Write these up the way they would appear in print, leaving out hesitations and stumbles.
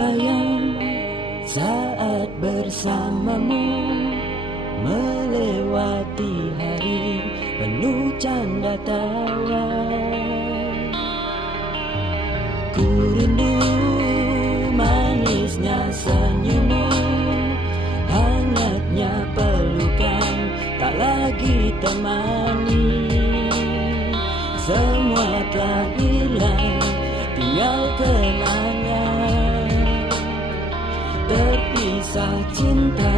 terbayang saat bersamamu, melewati hari penuh canda tawa. Ku rindu manisnya senyummu, hangatnya pelukan tak lagi temani. Semua telah hilang, tinggal kenangan. Terpisah cinta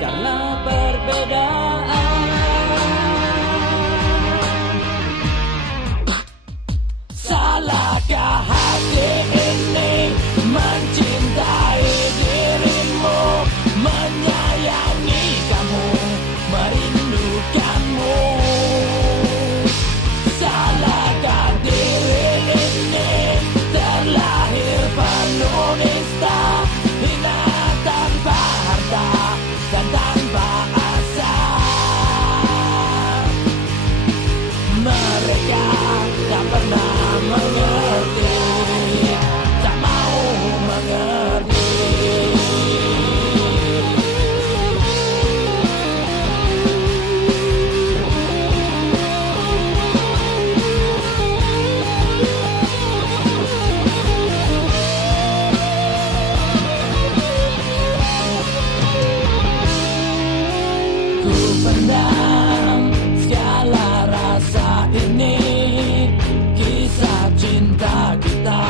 karena perbedaan. Salahkah hati ini mencintai dirimu, menyayangi kamu, merindukanmu? Salahkah diri ini terlahir penuh nista, hina tanpa harta dan tanpa asa? Mereka tak pernah mengerti, tak mau mengerti. Ku pendam segala rasa ini, kisah cinta kita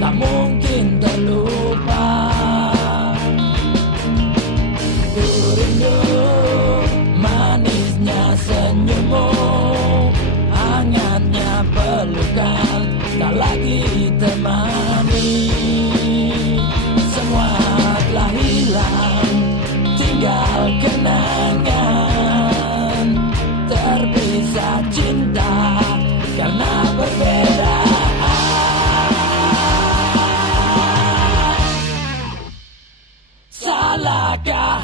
tak mungkin terlupa. Ku rindu manisnya senyummu, hangatnya pelukan tak lagi temani. Semua telah hilang, tinggal kenangan. Terpisah cinta karena perbedaan. Salahkah